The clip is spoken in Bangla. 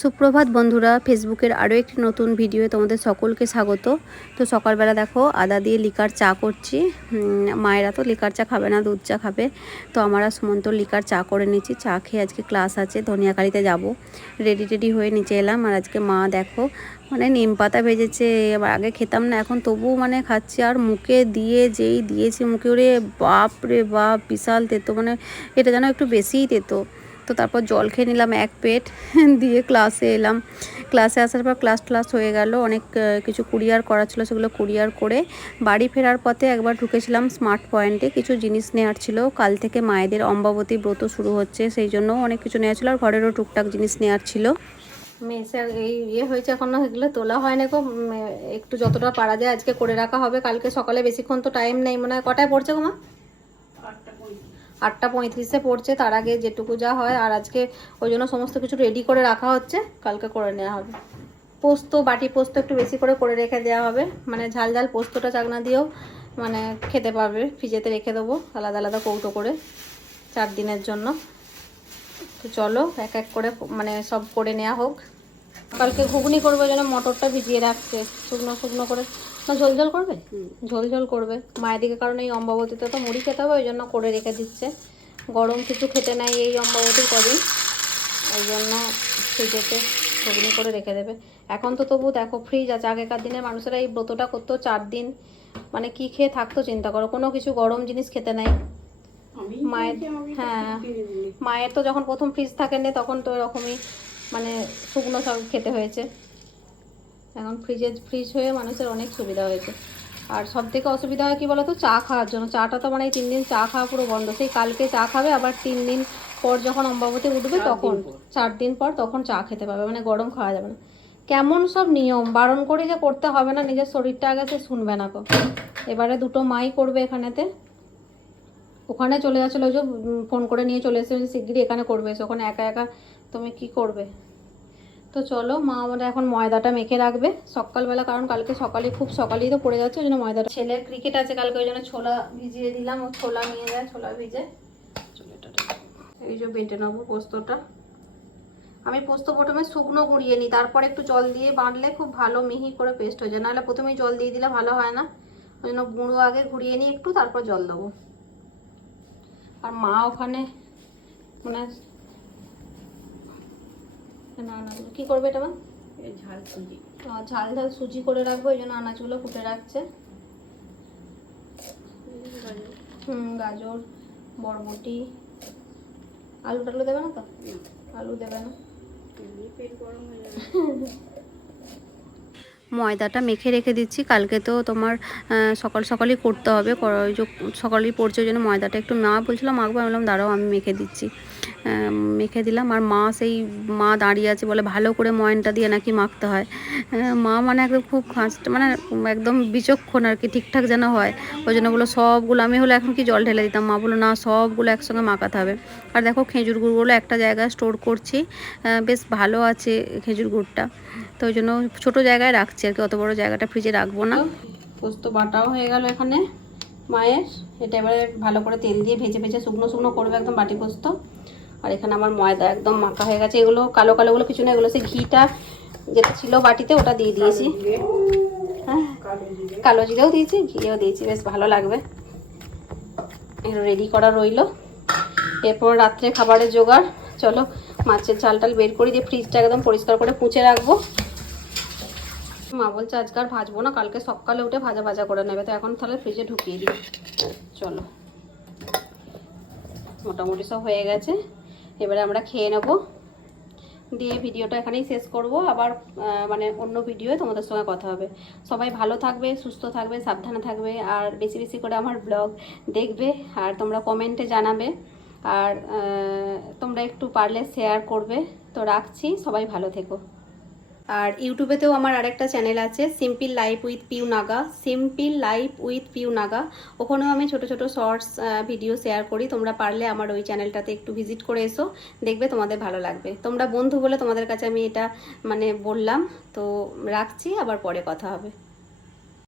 সুপ্রভাত বন্ধুরা, ফেসবুকের আরও একটি নতুন ভিডিওয়ে তোমাদের সকলকে স্বাগত। তো সকালবেলা দেখো আদা দিয়ে লিকার চা করছি। মায়েরা তো লিকার চা খাবে না, দুধ চা খাবে। তো আমরা সুমন্ত লিকার চা করে নিচ্ছি। চা খেয়ে আজকে ক্লাস আছে, ধনিয়াকাড়িতে যাব। রেডি হয়ে নিচে এলাম। আর আজকে মা দেখো মানে নিম পাতা ভেজেছে। এবার আগে খেতাম না, এখন তবুও মানে খাচ্ছি। আর মুখে দিয়ে যেই দিয়েছি মুখে, ওরে বাপ রে বাপ, বিশাল তেতো, মানে এটা যেন একটু বেশিই তেতো। তো তারপর জল খেয়ে নিলাম এক পেট, দিয়ে ক্লাসে এলাম। ক্লাসে আসার পর ক্লাস হয়ে গেল। অনেক কিছু কুরিয়ার করা ছিল, সেগুলো কুরিয়ার করে বাড়ি ফেরার পথে একবার ঢুকেছিলাম স্মার্ট পয়েন্টে। কিছু জিনিস নেওয়ার ছিল, কাল থেকে মায়েদের অম্বাবতী ব্রত শুরু হচ্ছে, সেই জন্য অনেক কিছু নেওয়ার ছিল। আর ঘরেরও টুকটাক জিনিস নেওয়ার ছিল। মেসে এই হয়েছে, এখনো এগুলো তোলা হয় না গো। একটু যতটা পারা যায় আজকে করে রাখা হবে। কালকে সকালে বেশিক্ষণ তো টাইম নেই, মনে হয় কটায় পড়ছে গো মা? 8:35 পড়ছে। তার আগে যেটুকু যা হয়। আর আজকে ওই জন্য সমস্ত কিছু রেডি করে রাখা হচ্ছে, কালকে করে নেওয়া হবে। পোস্ত, বাটি পোস্ত একটু বেশি করে রেখে দেওয়া হবে, মানে ঝাল ঝাল পোস্তটা চাকনা দিয়েও মানে খেতে পারবে। ফ্রিজেতে রেখে দেবো আলাদা আলাদা কৌটো করে 4 দিনের জন্য। তো চলো এক এক করে মানে সব করে নেওয়া হোক। কালকে ঘুগনি করবে, যেন মটরটা ভিজিয়ে রাখছে শুকনো করে। না ঝোল করবে, ঝোল করবে মায়ের দিকে, কারণ এই অম্বাবতীতে তো মুড়ি খেতে হবে, ওই জন্য করে রেখে দিচ্ছে। গরম কিছু খেতে নাই এই অম্বাবতীর কদিন, ওই জন্য ফ্রিজেতে ঘুগনি করে রেখে দেবে। এখন তো তবু দেখো ফ্রিজ আছে। আগেকার দিনে মানুষেরা এই ব্রতটা করতো 4 দিন, মানে কি খেয়ে থাকতো চিন্তা করো। কোনো কিছু গরম জিনিস খেতে নাই মায়ের। হ্যাঁ, মায়ের তো যখন প্রথম ফ্রিজ থাকেনি তখন তো এরকমই, মানে শুকনো সব খেতে হয়েছে। এখন ফ্রিজ হয়ে মানুষের অনেক সুবিধা হয়েছে। আর সব থেকে অসুবিধা হয় কি বলো তো, চা খাওয়ার জন্য। চাটা তো মানে এই 3 দিন চা খাওয়া পুরো বন্ধ। সেই কালকে চা খাবে, আবার 3 দিন পর যখন অম্বাবতী উঠবে তখন 4 দিন পর তখন চা খেতে পাবে, মানে গরম খাওয়া যাবে না। কেমন সব নিয়ম, বারণ করে যে করতে হবে না, নিজের শরীরটা আগে সে শুনবে না গো। এবারে দুটো মাই করবে এখানেতে, ওখানে চলে যাচ্ছিলো, ওই যে ফোন করে নিয়ে চলে এসেছে শিগগিরই এখানে করবে। ওখানে একা একা তুমি কি করবে। তো চলো, মা আমাদের এখন ময়দাটা মেখে রাখবে সকালবেলা, কারণ কালকে খুব সকালেই তো পড়ে যাচ্ছে, ওই জন্য ময়দাটা। ছেলের ক্রিকেট আছে কালকে, ওই জন্য ছোলা ভিজিয়ে দিলাম। ও ছোলা নিয়ে যায়, ছোলা ভিজে। এই যে বেটে নেবো পোস্তটা। আমি পোস্ত প্রথমে শুকনো গুঁড়িয়ে নিই, তারপর একটু জল দিয়ে বাঁধলে খুব ভালো মিহি করে পেস্ট হয়ে যায়। নাহলে প্রথমেই জল দিয়ে দিলে ভালো হয় না, ওই জন্য গুঁড়ো আগে ঘুরিয়ে নিই একটু, তারপর জল দেবো। আর মা ওখানে মানে না কি করবে এটা? ঝাল সুজি করে রাখবো, এই জন্য আনাজগুলো কুটে রাখছে। গাজর, বরবটি, আলু টালু দেবে না তো? আলু দেবে না। ময়দাটা মেখে রেখে দিচ্ছি। কালকে তো তোমার সকালই করতে হবে, সকালেই পড়ছে, ওই জন্য ময়দাটা একটু মা বলছিলাম মাখবো, আমি বললাম দাঁড়াও আমি মেখে দিচ্ছি। মেখে দিলাম। আর মা দাঁড়িয়ে আছে, বলে ভালো করে ময়নটা দিয়ে নাকি মাখতে হয়। মা মানে একদম খুব মানে একদম বিচক্ষণ আর কি, ঠিকঠাক যেন হয়। ওই জন্য বলো সবগুলো, আমি হলে এখন কি জল ঢেলে দিতাম, মা বলো না সবগুলো একসঙ্গে মাখাতে হবে। আর দেখো খেজুর গুড়গুলো একটা জায়গায় স্টোর করছি, বেশ ভালো আছে খেজুর গুড়টা। তো ওই জন্য ছোটো জায়গায় রাখছি আর কি, অত বড় জায়গাটা ফ্রিজে রাখবো না। পোস্ত বাটাও হয়ে গেল এখানে মায়ের। এটা এবারে ভালো করে তেল দিয়ে ভেজে শুকনো করবে একদম বাটি পোস্ত। আর এখানে আমার ময়দা একদম মাখা হয়ে গেছে। এগুলো কালোগুলো কিছু না, এগুলো সেই ঘিটা যেটা ছিল বাটিতে ওটা দিয়ে দিয়েছি। হ্যাঁ, কালো জিরেও দিয়েছি, ঘিও দিয়েছি, বেশ ভালো লাগবে। রেডি করা রইলো। এরপর রাত্রে খাবারের জোগাড়। চলো মাছের চাল বের করে দিয়ে ফ্রিজটা একদম পরিষ্কার করে পুঁছে রাখবো। মা বলছে আজকে আর ভাজবো না, কালকে সকালে উঠে ভাজা করে নেবে। তো এখন তাহলে ফ্রিজে ঢুকিয়ে দিই। চলো, মোটামুটি সব হয়ে গেছে, এবারে আমরা খেয়ে নেব। দিয়ে ভিডিওটা এখানেই শেষ করব। আবার মানে অন্য ভিডিওয়ে তোমাদের সঙ্গে কথা হবে। সবাই ভালো থাকবে, সুস্থ থাকবে, সাবধানে থাকবে। আর বেশি করে আমার ব্লগ দেখবে, আর তোমরা কমেন্টে জানাবে। আর তোমরা একটু পারলে শেয়ার করবে। তো রাখছি, সবাই ভালো থেকো। আর ইউটিউবেতেও আমার আরেকটা চ্যানেল আছে, simple life with Piu Naga. ওখানেও আমি ছোট শর্টস ভিডিও শেয়ার করি। তোমরা পারলে আমার ওই চ্যানেলটাতে একটু ভিজিট করে এসো, দেখবে তোমাদের ভালো লাগবে। তোমরা বন্ধু বলে তোমাদের কাছে আমি এটা মানে বললাম। তো রাখছি, আবার পরে কথা হবে।